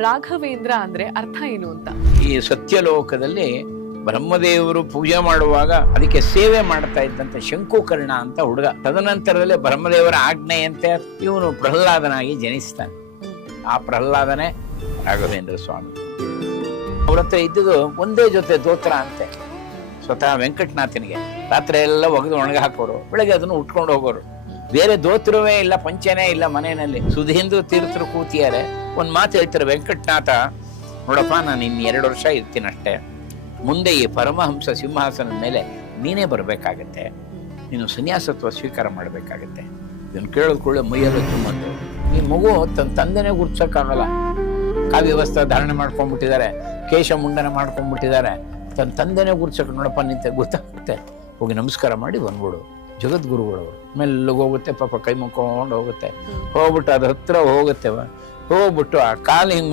ರಾಘವೇಂದ್ರ ಅಂದ್ರೆ ಅರ್ಥ ಏನು ಅಂತ. ಈ ಸತ್ಯಲೋಕದಲ್ಲಿ ಬ್ರಹ್ಮದೇವರು ಪೂಜೆ ಮಾಡುವಾಗ ಅದಕ್ಕೆ ಸೇವೆ ಮಾಡ್ತಾ ಇದ್ದಂತ ಶಂಕುಕರ್ಣ ಅಂತ ಹುಡುಗ, ತದನಂತರದಲ್ಲಿ ಬ್ರಹ್ಮದೇವರ ಆಜ್ಞೆಯಂತೆ ಇವನು ಪ್ರಹ್ಲಾದನಾಗಿ ಜನಿಸ್ತಾನೆ. ಆ ಪ್ರಹ್ಲಾದನೇ ರಾಘವೇಂದ್ರ ಸ್ವಾಮಿ. ಅವ್ರ ಹತ್ರ ಇದ್ದುದು ಒಂದೇ ಜೊತೆ ದೋತ್ರ ಅಂತೆ. ಸ್ವತಃ ವೆಂಕಟನಾಥನಿಗೆ ರಾತ್ರಿ ಎಲ್ಲ ಒಗೆದು ಒಣಗ ಹಾಕೋರು, ಬೆಳಗ್ಗೆ ಅದನ್ನು ಉಟ್ಕೊಂಡು ಹೋಗೋರು. ಬೇರೆ ದೋತ್ರವೇ ಇಲ್ಲ, ಪಂಚನೇ ಇಲ್ಲ ಮನೆಯಲ್ಲಿ. ಸುಧೀಂದ್ರ ತೀರ್ಥರು ಕೂತಿಯಾರೆ. ಒಂದ್ ಮಾತು ಹೇಳ್ತಾರೆ ವೆಂಕಟನಾಥ, ನೋಡಪ್ಪ ನಾನು ಇನ್ನು 2 ವರ್ಷ ಇರ್ತೀನಿ ಅಷ್ಟೇ, ಮುಂದೆ ಈ ಪರಮಹಂಸ ಸಿಂಹಾಸನದ ಮೇಲೆ ನೀನೇ ಬರ್ಬೇಕಾಗತ್ತೆ, ನೀನು ಸನ್ಯಾಸತ್ವ ಸ್ವೀಕಾರ ಮಾಡ್ಬೇಕಾಗತ್ತೆ. ಇದನ್ನು ಕೇಳಿದ ಕೂಡಲೇ ಮೈಯೆಲ್ಲ ತುಂಬಂದು, ಈ ಮಗು ತನ್ನ ತಂದೆನೇ ಗುರ್ಸಕ್ಕಾಗಲ್ಲ, ಕಾವ್ಯವಸ್ತ್ರ ಧಾರಣೆ ಮಾಡ್ಕೊಂಡ್ಬಿಟ್ಟಿದ್ದಾರೆ, ಕೇಶ ಮುಂಡನ ಮಾಡ್ಕೊಂಡ್ಬಿಟ್ಟಿದ್ದಾರೆ, ತನ್ನ ತಂದೆನೇ ಗುರ್ಸಕ್ಕೆ ನೋಡಪ್ಪ ನಿಂತೆ ಗೊತ್ತಾಗುತ್ತೆ, ಹೋಗಿ ನಮಸ್ಕಾರ ಮಾಡಿ ಬಂದ್ಬಿಡು. ಜಗದ್ಗುರುಗಳವರು ಮೆಲ್ಲಗೆ ಹೋಗುತ್ತೆ, ಪಾಪ ಕೈ ಮುಕ್ಕೊಂಡು ಹೋಗುತ್ತೆ, ಹೋಗ್ಬಿಟ್ಟು ಅದ್ರ ಹತ್ರ ಹೋಗುತ್ತೆ, ಹೋಗ್ಬಿಟ್ಟು ಆ ಕಾಲು ಹಿಂಗ್